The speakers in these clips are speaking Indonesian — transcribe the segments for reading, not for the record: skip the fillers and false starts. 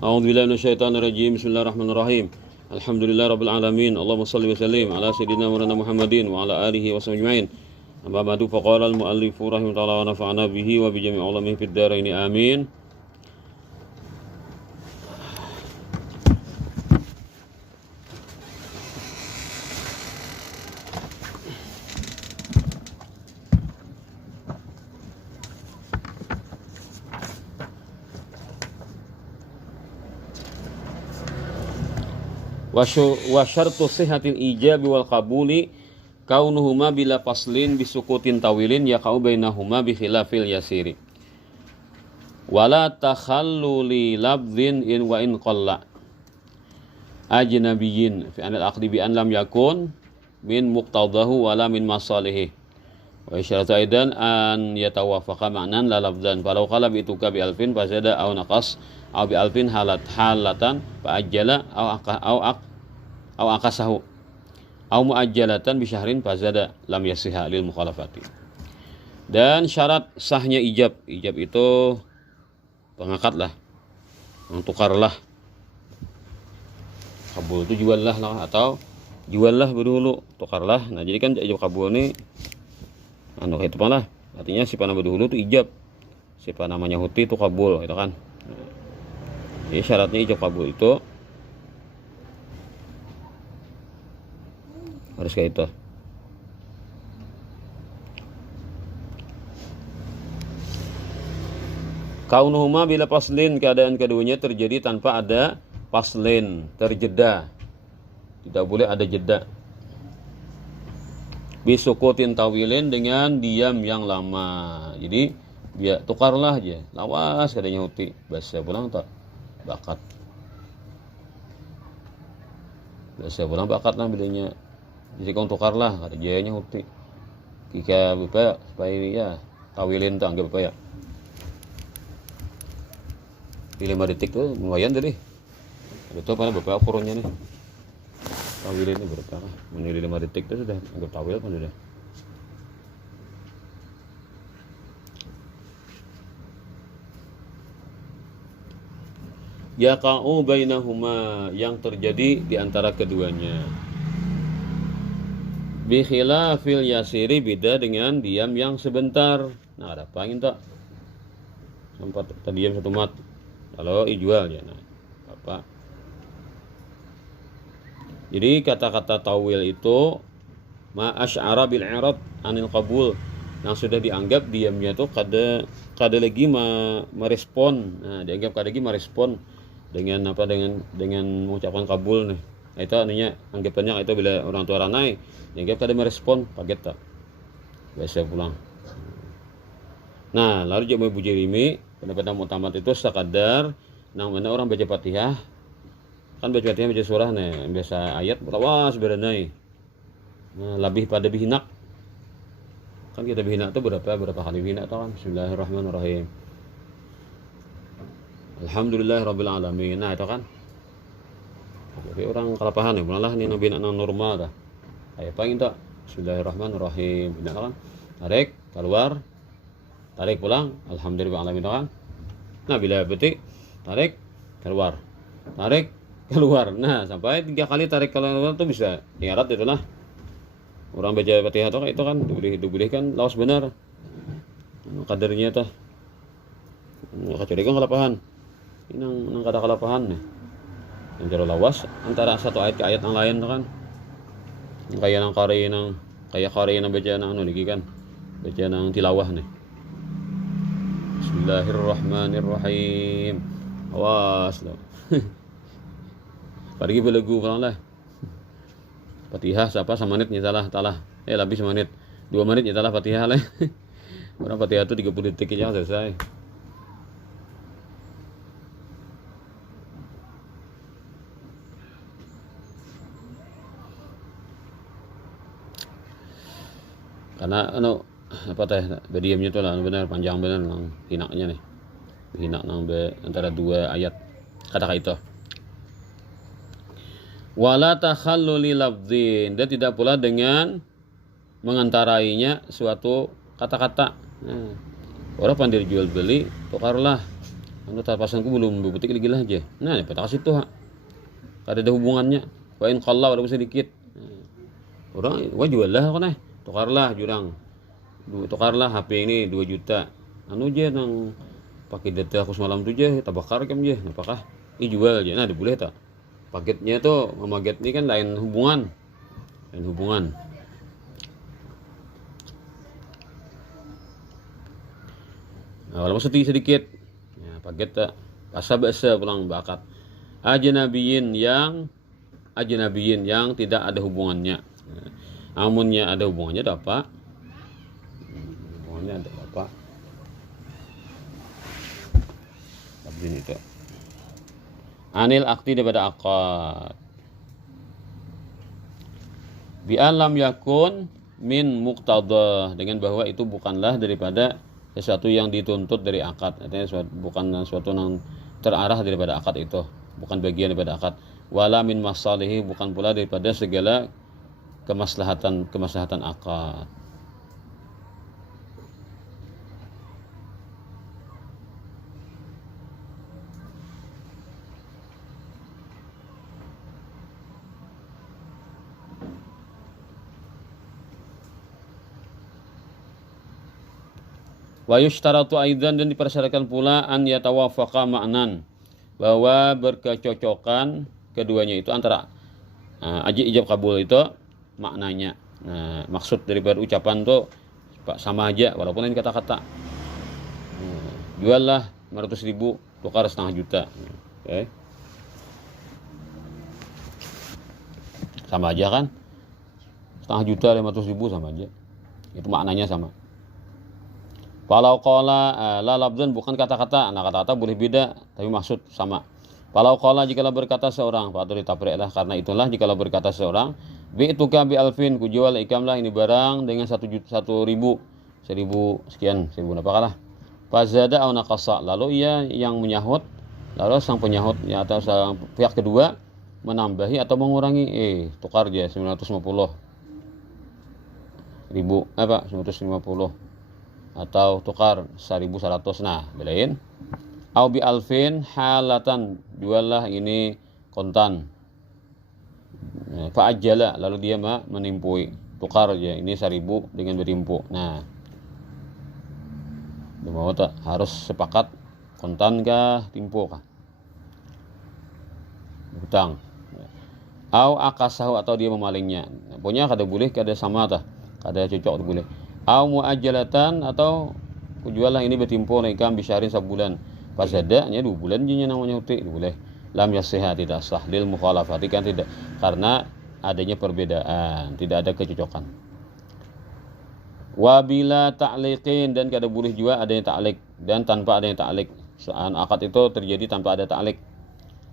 A'udzubillahi minasyaitonirrajim. Bismillahirrahmanirrahim. Alhamdulillahirabbil alamin. Allahumma shalli wa sallim ala sayyidina Muhammadin wa ala alihi wa sahbihi ajmain. Amma ba'du, faqala al-mu'allifu rahimahullah wa nafa'ana bihi wa bi jami'i ulamihi fid dharain amin. Wa syartu sihhatil ijabi wal qabuli kaunuhuma bila faslin bisukutin tawilin yaqau bainahuma bi khilafil yasiri wala takhallu li labdhin in wa in qalla ajnabiyyin fi anil aqdi bi an lam yakun min muqtadahu wala min masalihi wa isyaratu aidan an yatawafaqa ma'nan la labdhan falau qala bi tuka bi alfin fazada aw naqas aw bi alfin halatan fa ajjala aw akasahu aw muajjalatan bi syahrin fazada lam yasiha lil mukhalafati. Dan syarat sahnya ijab itu pengakatlah, tukarlah. Kabul itu juallah lah, atau juallah berdulu, tukarlah. Nah, jadi kan ijab kabul ini itu malah artinya si panah berdulu itu ijab, si panah namanya huti itu kabul, itu kan. Jadi syaratnya ijab kabul itu harus kayak itu. Kaunuhuma bila paslin, keadaan keduanya terjadi tanpa ada paslin, terjeda. Tidak boleh ada jeda. Bisukutin tawilin, dengan diam yang lama. Jadi biar tukarlah aja, lawas katanya huti. Bahasa pulang tak bakat. Bahasa pulang bakat lah bilanya. Jadi kau tukarlah, ada jayanya huti. Jika bapak supaya ya tawilin tak anggap bapak ya. Di 5 detik tuh lumayan tadi. Ada tuh pada bapak ukurannya nih. Tawilin ini berapa? Menilai 5 detik tuh sudah anggap tawil kan sudah. Yaqa'u bainahuma, yang terjadi di antara keduanya. Bi khilafil yasiri, beda dengan diam yang sebentar. Nah, ada apa tak? Sempat terdiam satu mat. Kalau ijual ya, nah, apa? Jadi kata-kata tawil itu ma asy'ara bil i'rad anil qabul, yang sudah dianggap diamnya itu kada lagi merespon. Nah, dianggap kada lagi merespon dengan apa, dengan mengucapkan kabul nih. Nah, itu artinya anggapannya itu bila orang tua ranai dianggap kada merespon, kaget tak? Biasa pulang. Nah, lalu Jamu Bujirimi pendapat mutamat itu sekadar nang mana orang baca Fatihah, kan baca Fatihah baca surah nih, biasa ayat lawas berenai. Nah, lebih pada bihinak. Kan kita bihinak itu berapa kali bihinak tuh kan? Bismillahirrahmanirrahim. Alhamdulillahirabbil alamin. Nah, itu kan. Jadi orang kalapahan ya, malah ini nabi nak normal dah. Ayo pangin tak? Bismillahirrahmanirrahim. Bina kan? Tarik keluar, tarik pulang. Alhamdulillah alamin kan? Nah, bila betik tarik keluar, tarik keluar. Nah, sampai 3 kali tarik keluar itu bisa ingat itu lah. Orang baca Fatihah itu kan dibeli kan lawas benar. Kadarnya tuh. Kecuali kan kalapahan. Ini nang kada kalapahan nih. Yang jero lawas antara satu ayat ke ayat yang lain kan. Kayak kari nang baca nang niki kan. Baca nang tilawah nih. Bismillahirrahmanirrahim. Awas lo. Pergi belagu pulang lah. Fatihah siapa sama menit nyatalah lebih semenit. 2 menit nyatalah Fatihah lah. Orang Fatihah itu 30 detik aja selesai. Karena apa teh bediamnya itu lah benar panjang benar nang hinaknya nih. Hinak nang antara 2 ayat kata itu. Wala takhalluli lafdhin, dan tidak pula dengan mengantarainya suatu kata-kata. Nah, orang pandai jual beli tukarlah anu pasangku belum bebutik lagi lah aja. Nah, patah kasih tuh, kada ada hubungannya. Wa in qalla walaupun sedikit. Orang wah jual lah kan tukarlah jurang. Tukarlah HP ini 2 juta. Anu aja nang pakai data aku semalam tuh aja tabakar kam aja. Apakah jual aja. Nah, boleh tak? Paketnya tuh memaget ini kan lain hubungan. Lain hubungan. Nah, walaupun sedikit. Ya, paket tak basa pulang bakat. Ajnabiyin yang tidak ada hubungannya. Amunnya ada hubungannya ada apa? Hubungannya ada apa? Begini itu. Anil akti daripada akad. Bi alam yakun min muqtadah, dengan bahwa itu bukanlah daripada sesuatu yang dituntut dari akad. Artinya bukan sesuatu yang terarah daripada akad itu, bukan bagian daripada akad. Wala min masalihi, bukan pula daripada segala kemaslahatan akad. Wa yushtaratu aidan, dan dipersyaratkan pula an yatawafaqa ma'nan, bahwa berkecocokan keduanya itu antara ijab kabul itu maknanya. Nah, maksud daripada ucapan tuh sama aja walaupun lain kata-kata. Jual lah 500.000 tukar setengah juta. Oke. Sama aja kan? Setengah juta 500.000 sama aja. Itu maknanya sama. Walau qala la labdun, bukan kata-kata. Nah, kata-kata boleh beda tapi maksud sama. Walau qala, jikalau berkata seorang, patut ditabriklah karena itulah jikalau berkata seorang, bi'tuka bi alfin, kujual ikamlah ini barang dengan 1.000 sekian, 1.000 apa kalah. Fazada au naqasa, lalu ia yang menyahut, lalu sang penyahut ya, atau sang pihak kedua menambahi atau mengurangi, tukar aja 950.000 950 atau tukar 1.100. Nah, belain. Au bi alfin halatan, jual lah ini kontan. Fa ajala, lalu dia menimpui, tukar aja ini 1.000 dengan berimpu. Nah, dia mau tak harus sepakat kontan kah timpo kah, hutang. Au akasahu, atau dia memalingnya. Pokoknya kada boleh, kada sama tah, kada cocok boleh. Au muajalatan, atau jual lah ini bertimpo naikam bisyarin sebulan. Pas adanya 2 bulan je namanya utik boleh. Lam yasihah, tidak sah, lil mukhalafati, kan tidak, karena adanya perbedaan, tidak ada kecocokan. Wabila ta'liqin, dan kada boleh juga adanya ta'liq, dan tanpa adanya ta'liq. Soal akad itu terjadi tanpa ada ta'liq.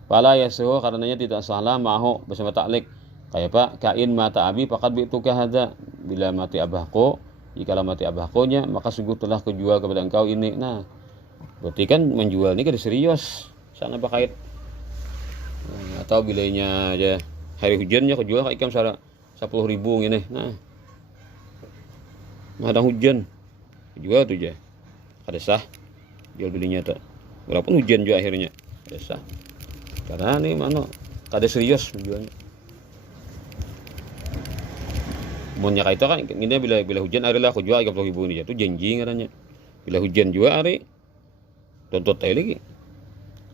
Fala yasuh, karenanya tidak salah mahu bersama ta'liq. Kayak pak, kain mata abi faqad bi'tuka hadza, bila mati abahku, jikalau mati abahkunya maka sungguh telah kujual kepada engkau ini. Nah, berarti kan menjual ini kada serius, sana bakait. Atau bilanya aja hari hujannya kujual ka ikam 10.000 ngene. Nah, ada hujan jual tuh aja kada sah jual belinya tuh, walaupun hujan juga akhirnya kada sah, karena ini mana kada serius menjualnya. Munnya kayak itu kan ini bila hujan hari lah aku jual 30.000 ini, itu janji katanya. Bila hujan juga hari tuntut lagi.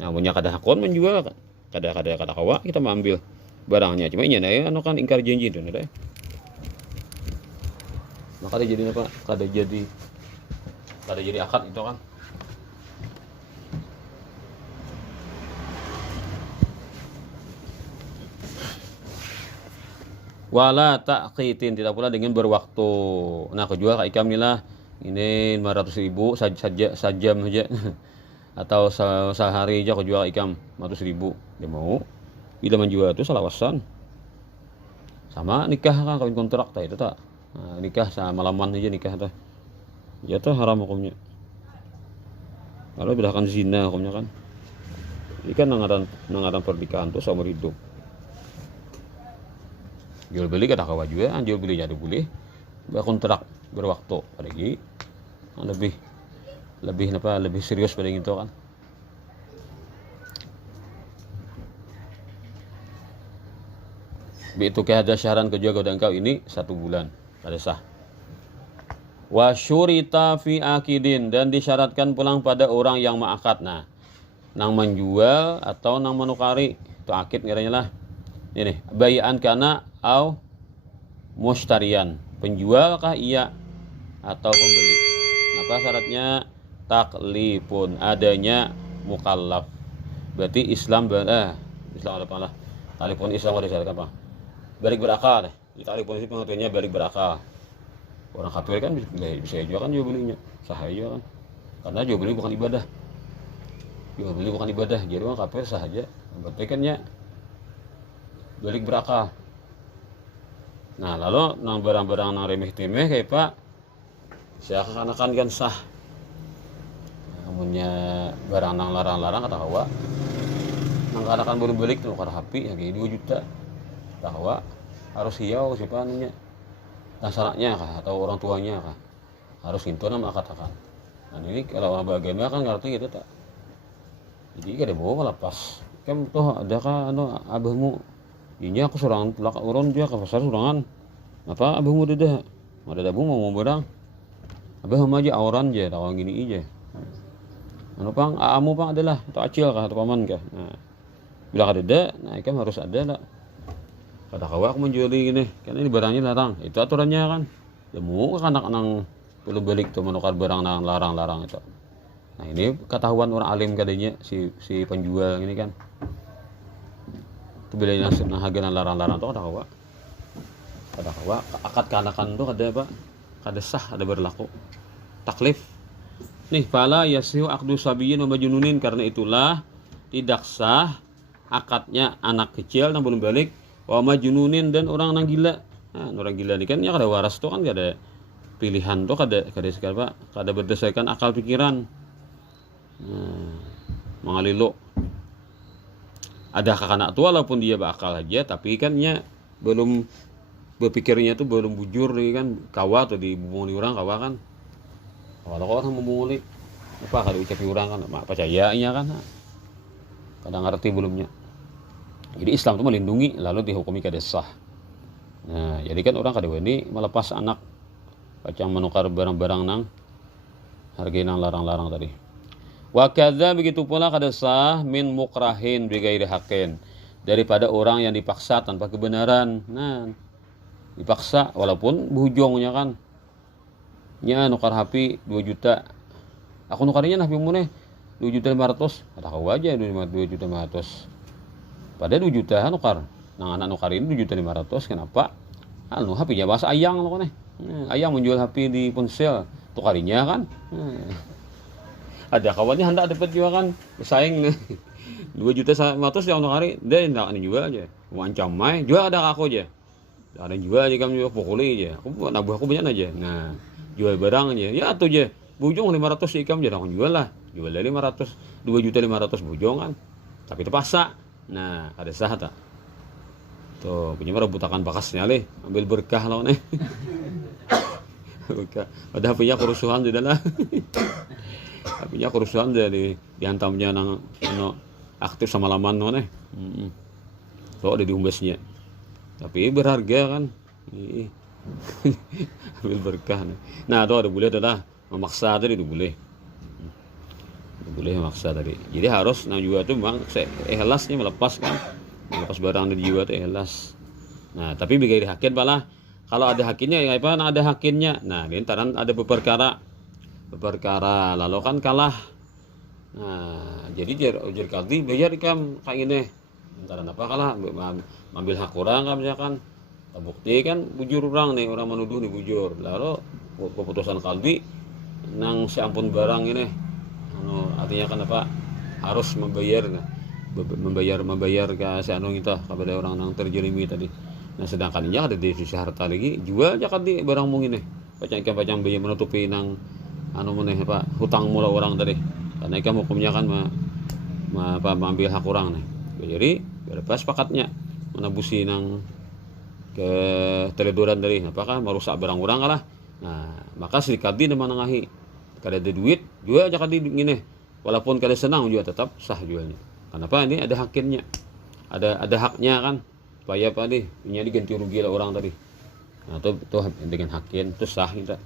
Nah, munnya kada hakon menjual kan, kada kawa kita mengambil barangnya, cuma ini nih anu kan ingkar janji itu nih. Maka dia jadi apa? Kada jadi akad itu kan. Wala ta'qitin, tidak pula dengan berwaktu. Nah, kejual ka ikam nilah ini 500.000 saja sajam saja. Atau sehari aja kejual ikam 500.000. Dia mau bila menjual itu salawasan. Sama nikah kan, kawin kontrak ta itu tak. Nah, nikah sama malaman aja nikah tah. Ya tuh haram hukumnya. Kalau berdasarkan zina hukumnya kan. Ini kan nangatan pernikahan tuh seumur hidup. Jual beli kada kawa juga, jual beli jadi boleh. Berkontrak berwaktu lagi lebih serius pada itu kan. Bi itu kehada syahran kejual kepada engkau ini 1 bulan. Kada sah. Wa syurita fi akidin, dan disyaratkan pulang pada orang yang mengakad. Nah, nang menjual atau nang menukari itu akid ngaranya lah. Ini bayan kana au mustarian, penjual kah iya atau pembeli. Apa syaratnya? Taklifun, adanya mukallaf. Berarti Islam Islam apa lah? Taklifun Islam ada syarat apa? Balik berakal. Di taklifun itu pengertiannya balik berakal. Orang kafir kan bisa jual kan jual belinya, sah aja kan. Karena jual beli bukan ibadah. Jual beli bukan ibadah, jadi orang kafir sah aja. Berarti kan ya balik berakal. Nah, lalu nang barang-barang nang remeh-temeh kayak Pak, seakan-akan kan sah. Namunnya barang nang larang-larang kata hawa. Nang akan boleh balik tuh kada hapi ya 2 juta. Bahwa harus hiau siapa nya. Nasaranya kah atau orang tuanya kah? Harus itu nama katakan. Nah, ini kalau orang beragama kan ngerti gitu tak. Jadi kada bawa lepas. Kan toh adakah abahmu? Ini aku seorang telak urun dia ke pasar sorangan. Apa abahmu dedah? Ada abu mau barang. Abah aja auran aja, tawang gini aja. Pang aamu pang adalah atau acil kah atau paman kah. Nah, bila kada, nah ikam harus ada lah. Kata kawa aku menjual gini, kan ini barangnya larang. Itu aturannya kan. Demu kan anak nang perlu balik tuh menukar barang nang larang-larang itu. Nah, ini ketahuan orang alim kadanya si penjual ini kan. Itu bila nang harga nang larang-larang tuh kata kawa akad kanakan tuh kada apa? Kada sah, ada berlaku. Taklif. Nih, fala yasihu aqdu sabiyyin wa majnunin, karena itulah tidak sah akadnya anak kecil nang belum balik wa majnunin dan orang nang gila. Nah, orang gila ini kan ya kada waras tuh kan kada pilihan tuh kada apa? Kada berdasarkan akal pikiran. Mengalilo. Ada kakak anak tua walaupun dia bakal aja, tapi kan ya belum berpikirnya tuh belum bujur nih kan, kawa atau dibunguli orang kawa kan. Kalau orang membunguli apa kada ucapi orang kan, mak percayanya kan. Kadang ngerti belumnya. Jadi Islam itu melindungi lalu dihukumi kada sah. Nah, jadi kan orang kada wani melepas anak pacang menukar barang-barang nang harga nang larang-larang tadi. Wa kadza begitu pula kada sah min mukrahin bi ghairi haqqin, daripada orang yang dipaksa tanpa kebenaran. Nah, dipaksa walaupun bujungnya kan. Nya nukar HP 2 juta. Aku nukarinya nah HP mu nih 2.500.000. Kata kau aja 2.500.000. Pada 2 juta nukar. Nah, anak nukarin 2.500.000 kenapa? Anu HP-nya bahasa ayang lo nih. Ayang menjual HP di ponsel, tukarinya kan. Ada kawannya hendak dapat juga kan, bersaing 2.500.000 yang nukari, dia hendak anu jual aja. Wancam mai, jual ada aku aja. Ada jual aja kamu pukuli aja. Aku nabuh aku banyak aja. Nah, jual barang aja. Ya atuh aja. Bujung 500 ikam jadi aku jual lah. Jual dari 500, 2.500.000 bujung kan. Tapi terpaksa. Nah, ada sah tak? Tuh, punya rebutakan bakasnya leh, ambil berkah lawan nih. Berkah. Ada punya kerusuhan sudah lah. Punya kerusuhan jadi dihantamnya nang aktif sama laman nih. So ada diumbasnya. Tapi berharga kan. Ambil berkah nih. Nah, tuh ada boleh dah memaksa tadi itu boleh. Boleh memaksa tadi. Jadi harus nang juga tuh memang ikhlasnya melepas kan. Melepas barang dari jiwa tuh ikhlas. Nah, tapi bagi hakim malah kalau ada hakimnya ya apa? Nah, ada hakimnya. Nah, di antaran ada berperkara lalu kan kalah. Nah, jadi ujar kadi bayar ikam kayak gini. Antaran apa kalah ambil hak orang kan misalkan. Bukti kan bujur orang nih, orang menuduh nih bujur. Lalu keputusan kalbi nang seampun barang ini. Artinya kan apa? Harus membayar ke si anu kita kepada orang yang terjelimi tadi. Nah, sedangkan ini ada di sisi harta lagi jual aja kan di barang mungkin nih. Pacang biaya menutupi nang anu meneh apa hutang mula orang tadi. Karena ikan hukumnya kan mengambil hak orang nih. Jadi berapa sepakatnya menebusi nang ke teledoran dari apakah merusak barang orang kalah. Nah, maka sedikit di menengahi kada ada duit jual aja kan di gini. Walaupun kada senang juga tetap sah jualnya. Kenapa? Ini ada hakimnya. Ada haknya kan. supaya apa deh punya diganti rugi lah orang tadi. Nah itu dengan hakim itu sah kita.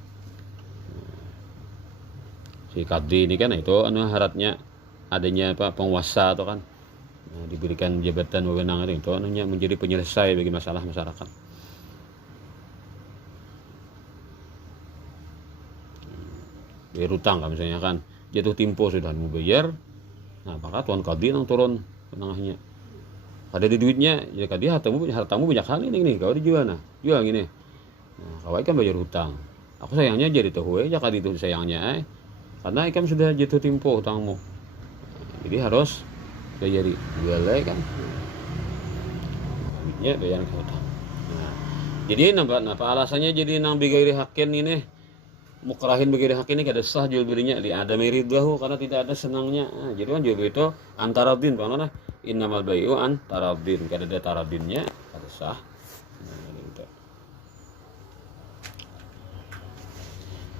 Si kadhi ini kan itu anu syaratnya adanya apa penguasa atau kan diberikan jabatan wewenang itu anunya menjadi penyelesai bagi masalah masyarakat. Bayar utang kan misalnya kan jatuh tempo sudah mau bayar, nah maka tuan kadhi yang turun penengahnya. Ada di duitnya, ya kadhi hartamu banyak hal ini kau dijual jual gini. Nah, kau kan bayar hutang. Aku sayangnya jadi tahu ya kadhi itu sayangnya karena ikan sudah jatuh tempo hutangmu. Jadi harus bayari jualnya kan. Duitnya bayar ke hutang. Nah, jadi apa alasannya jadi nang bigairi hakin ini mukrahin bagi hak ini kada sah jual belinya di ada meridahu karena tidak ada senangnya. Nah, jadi kan jual beli itu antara din bagaimana innamal bai'u antara din kada ada taradinnya kada sah. Nah, gitu.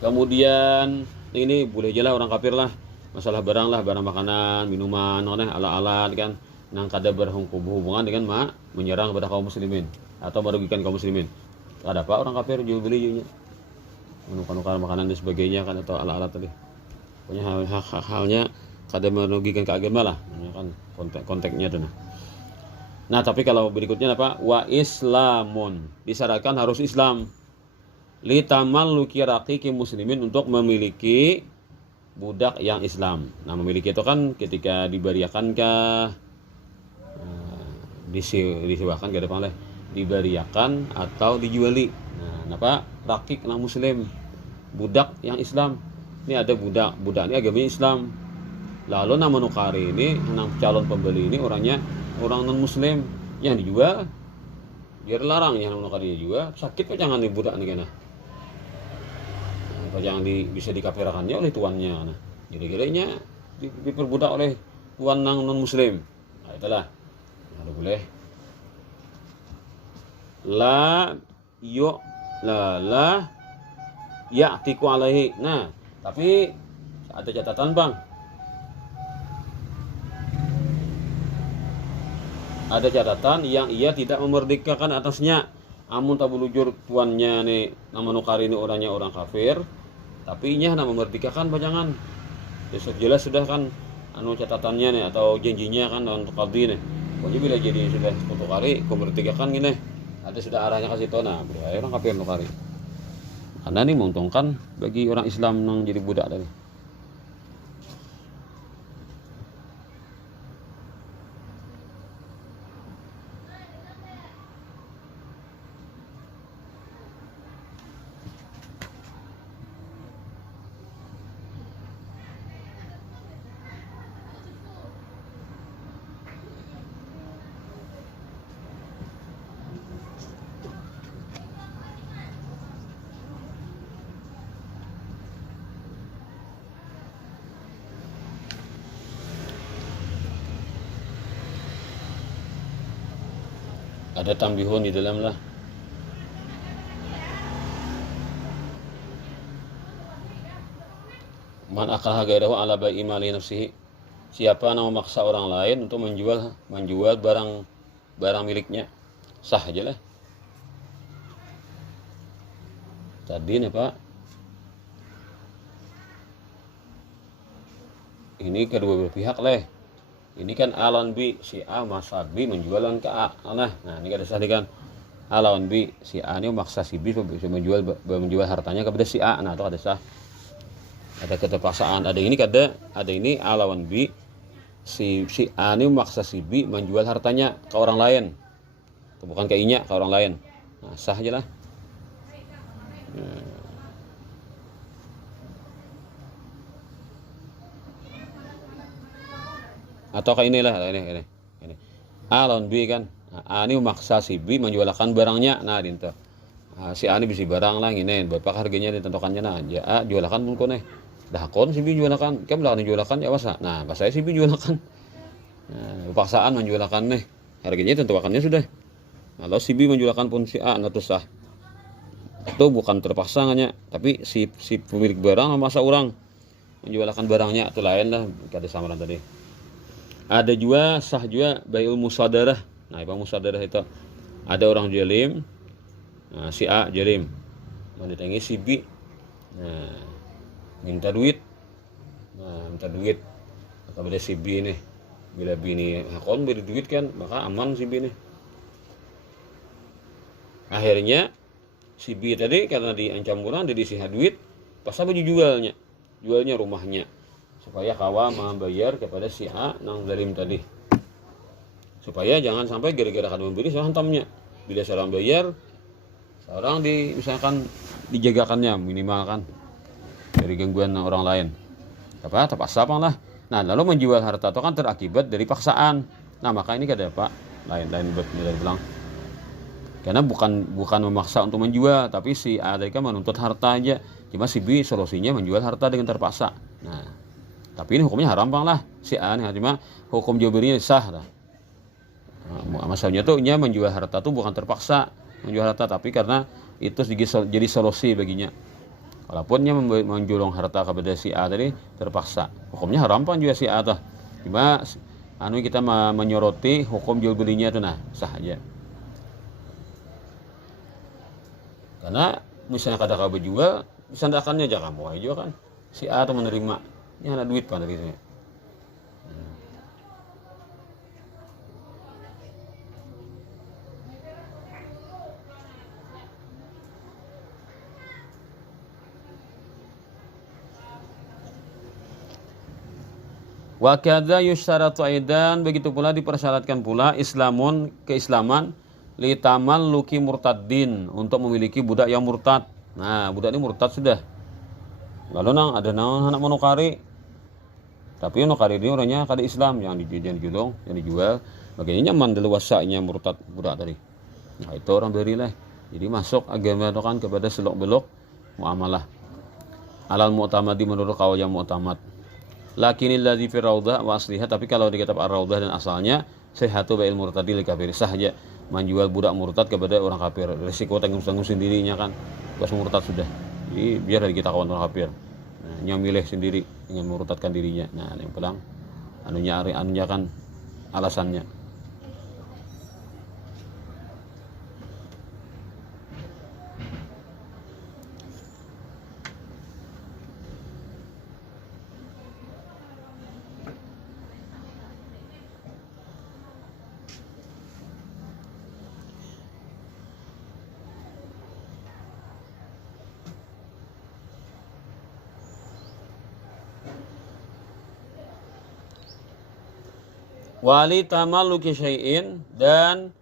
Kemudian ini boleh jelas orang kafir lah masalah barang lah, barang makanan, minuman, alat-alat kan nang kada berhubungan dengan menyerang kepada kaum muslimin atau merugikan kaum muslimin. Ada apa orang kafir jual belinya? Menukar makanan dan sebagainya kan atau alat-alat tadi. Pokoknya halnya kada merugikan ke agama lah, kan konteksnya tuh. Nah, tapi kalau berikutnya apa? Wa islamun. Disyaratkan harus Islam. Li tamalluki raqiqi muslimin untuk memiliki budak yang Islam. Nah, memiliki itu kan ketika dibariakankah disewakan ke depan dibariakan atau dijuali. Nah, apa? Raqiq nang muslim, budak yang Islam. Ini ada budak ini agamanya Islam. Lalu nama nukari ini nang calon pembeli ini orangnya orang non muslim yang dijual dia larang yang nukari juga sakit kok jangan di budak nih kena. Kok jangan bisa dikafirakannya oleh tuannya. Nah, kira-kiranya diperbudak oleh tuan nang non muslim. Nah, itulah. Nah, boleh. La ya'tiku alaihi. Nah, tapi ada catatan bang. Ada catatan yang ia tidak memerdekakan atasnya. Amun tabulujur tuannya nih nama nukari ini orangnya orang kafir, tapi inya nama memerdekakan jangan. Jelas sudah kan anu catatannya nih atau janjinya kan untuk kadhi nih. Pokoknya bila jadi sudah untuk kali memerdekakan gini. Ada sudah arahnya ke situ, nah berarti orang kafir nukari. Karena ini menguntungkan bagi orang Islam yang jadi budak tadi. Ada tambihun di dalam lah. Man akal gairahu ala bai'i mali nafsihi. Siapa yang memaksa orang lain untuk menjual barang miliknya, sah aja lah. Tadi nih Pak, ini kedua belah pihak lah. Ini kan A lawan B, si A maksa B menjualan ke A. Nah, ini kada sah kan. A lawan B, si A ini memaksa si B bisa menjual hartanya kepada si A. Nah, itu kada sah. Ada keterpaksaan. Ada ini A lawan B. Si A ini memaksa si B menjual hartanya ke orang lain. Bukan ke I-nya, ke orang lain. Nah, sah aja lah. Atau kayak inilah ini. A lawan B kan. Nah, A ini memaksa si B menjualkan barangnya. Nah, dinto. Si A ini bisi barang lah ini. Berapa harganya ditentukannya nah. Ya A jualkan pun kone. Dah kon si B jualkan. Kan belakang jualkan ya masa. Nah, pas saya si B jualkan. Nah, paksaan menjualkan nih. Harganya tentukannya sudah. Kalau si B menjualkan pun si A nggak sah. Itu bukan terpaksa hanya, tapi si pemilik barang memaksa orang menjualkan barangnya itu lain lah. Kada samaran tadi. Ada juga sah juga bai'ul musadarah. Nah, musadarah itu Ada orang jalim, nah, si A jalim, mendatangi si B, nah, minta duit, kepada si B nih. Bila B ini akun beri duit kan, maka aman si B nih. Akhirnya si B tadi karena diancam kurang, dia disihat duit, pas baju jualnya rumahnya, supaya kawa membayar kepada si A nang zalim tadi, supaya jangan sampai gara-gara kan membeli seorang hantamnya. Bila seorang bayar, seorang misalkan dijagakannya minimal kan dari gangguan orang lain, terpaksa lah. Nah, lalu menjual harta itu kan terakibat dari paksaan. Nah, maka ini kada Pak lain bilang, karena bukan memaksa untuk menjual, tapi si A tadi kan menuntut harta aja. Cuma si B solusinya menjual harta dengan terpaksa. Nah, tapi ini hukumnya haram Bang lah. Si A nih cuma hukum jual belinya sah lah. Nah, masalahnya tuh menjual harta tuh bukan terpaksa menjual harta, tapi karena itu jadi solusi baginya. Walaupun dia menjulung harta kepada si A tadi terpaksa, hukumnya haram Bang juga si A tuh. Cuma kita menyoroti hukum jual belinya itu nah sah aja. Karena misalnya kada kau berjual, disandakannya aja kamu aja kan. Si A tuh menerima, ini ada duit Pak dari sini. Wa kadza yusyaratu aidan, begitu pula dipersyaratkan pula keislaman li tamalluki murtaddin, untuk memiliki budak yang murtad. Nah, budak ini murtad sudah. Lalu ada anak monokari. Tapi monokari ini orangnya kada Islam, yang dijulung, yang dijual. Bagaimana nyaman deluasanya murtad budak tadi. Nah, itu orang berilah. Jadi masuk agama itu kan kepada selok-belok muamalah. Alal mu'tamadi, menurut kau yang mu'tamad. Lakinil ladzi fi raudhah wa asliha, tapi kalau di kitab ar-raudhah dan asalnya sihhatu bai'il murtadi lil kafir, sah aja menjual budak murtad kepada orang kafir. Risiko tanggung sendirinya kan, pas murtad sudah. Jadi biar kita kawan orang kafir. Nah, yang milih sendiri ingin murtadkan dirinya. Nah, yang pelang anunya kan alasannya. Wali tamalluki syai'in, dan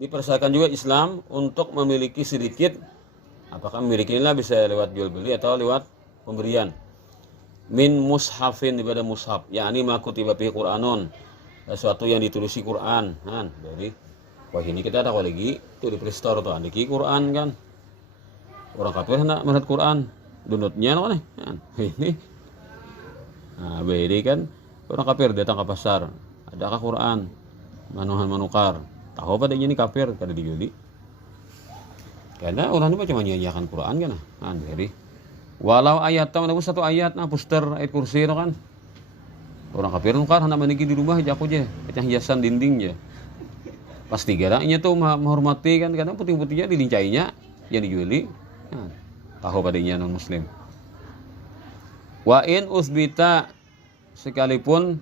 dipersyaratkan juga Islam untuk memiliki sedikit, apakah memilikinya bisa lewat jual beli atau lewat pemberian, min mushafin, daripada mushaf, yakni ma kutiba fihi Qur'anun, sesuatu yang ditulisi Quran kan. Jadi wah ini kita ada lagi tuh di Play Store tuh ada Quran kan, orang kafir hendak melihat Quran downloadnya kan ini. Nah, beda kan orang kafir datang ke pasar, adakah Quran, manukar, tahu padanya ini kafir, kada dijuli. Karena orang itu cuma nyanyikan Quran kan, jadi walau ayat tahu satu ayat, poster ayat kursi itu kan. Orang kafir nukar hendak meniki di rumah aja aku aja, kacang hiasan dinding aja. Pasti garanya tuh menghormati kan, karena putih-putihnya dilincainya yang dijuli. Tahu padanya non muslim. Wa in usbita, sekalipun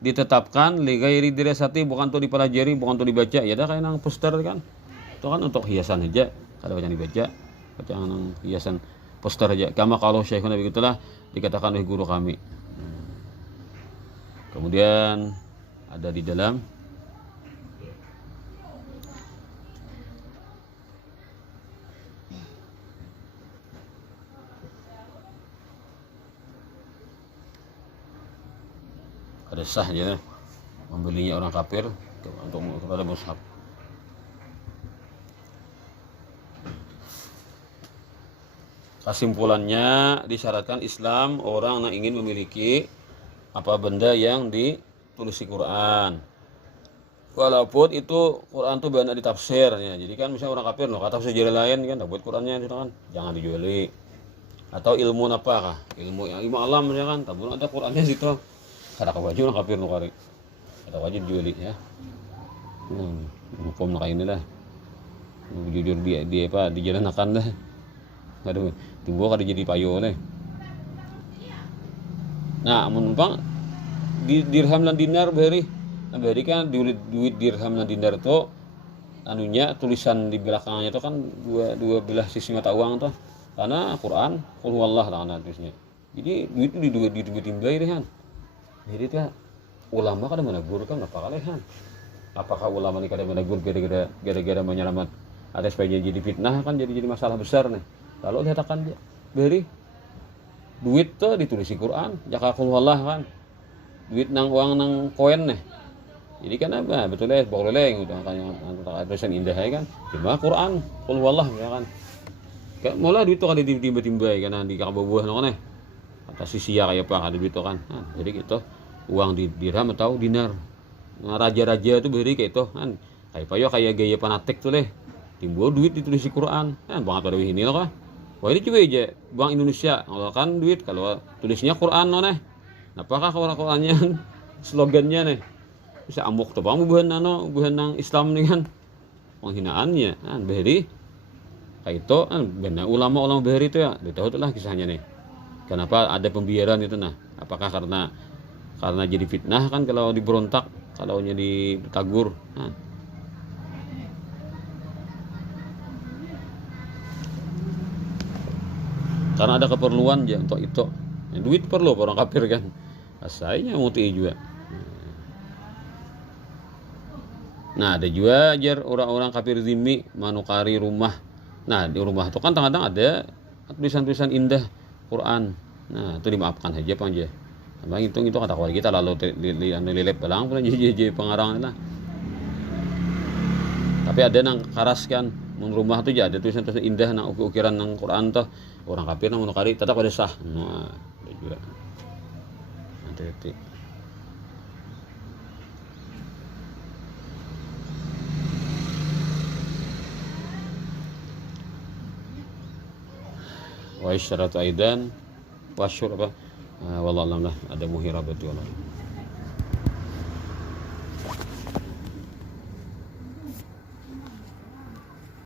ditetapkan li ghairi dirasati, bukan untuk dipelajari, bukan untuk dibaca, ya dah kayak nang poster kan. Itu kan untuk hiasan aja, kada baca dibaca, baca nang hiasan poster aja. Kama kalau syekhuna begitulah dikatakan oleh guru kami. Kemudian ada di dalam ada sah aja membelinya orang kafir untuk kepada mushaf. Kesimpulannya disyaratkan Islam orang yang ingin memiliki apa benda yang ditulisi Quran, walaupun itu Quran tuh banyak ditafsir ya. Jadi kan misalnya orang kafir kata tafsir lain kan, buat Qurannya itu kan jangan dijuali. Atau ilmu apakah ilmu alam misalkan, tapi ada Qurannya situ, kada wajib orang kafir nukari, kada wajib dijuali ya. Hukum kayak inilah. jujur dia apa di jalan akan dah. Aduh, timbul kada jadi payo nih. Nah, amun umpang di dirham lan dinar beri. Nah, beri kan duit dirham lan dinar itu anunya tulisan di belakangnya itu kan dua belah sisi mata uang tuh. Karena Quran, qul huwallah lah tulisnya. Jadi duit itu ditimbai deh kan. Jadi tuh ulama kada menegur kan apa kalian? Apakah ulama ini kada menegur gara-gara menyelamat ada supaya jadi fitnah kan jadi masalah besar nih. Lalu dikatakan beri duit tuh ditulis di Quran, jaka qul huwallah kan. Duit nang uang nang koin nih. Jadi kan apa betulnya boleh udah kan tulisan indah kan. Cuma Quran qul huwallah ya kan. Kayak mulai duit tuh kada ditimba-timba kan di kababuah nih. Atas sisi ya kayak apa ada duit tuh kan. Nah, jadi gitu uang di dirham atau dinar. Nah, raja-raja tuh beri kayak itu kan. Kayak payo kayak gaya fanatik tuh leh. Timbul duit ditulis di Quran. Kan banget pada ini loh kan. Wah ini coba aja Bank Indonesia kalau kan duit kalau tulisnya Quran loh nih. Apakah Qurannya slogannya nih bisa amuk tuh bang buhan nang Islam nih kan penghinaannya kan beri kayak itu kan benar ulama beri itu ya ditahu tuh lah kisahnya nih. Kenapa ada pembiaran itu nah? Apakah karena jadi fitnah kan kalau diberontak, kalau ditagur. Nah. Karena ada keperluan ya untuk itu. Ya, duit perlu orang kafir kan. Asalnya muti juga. Nah, ada juga ajar orang-orang kafir zimmi manukari rumah. Nah, di rumah itu kan kadang-kadang ada tulisan-tulisan indah Quran. Nah, itu dimaafkan saja Bang je. Bang itu kata keluarga kita lalu lilip belang pun jadi pengarang lah. Tapi ada nang karaskan mun rumah tuh ada tulisan-tulisan indah nang ukiran nang Quran tuh orang kafir nang manukari tetap ada sah. Nah, ada juga. Nanti. Wa isyarat aidan wasyur apa wallahu alam lah ada muhirabatu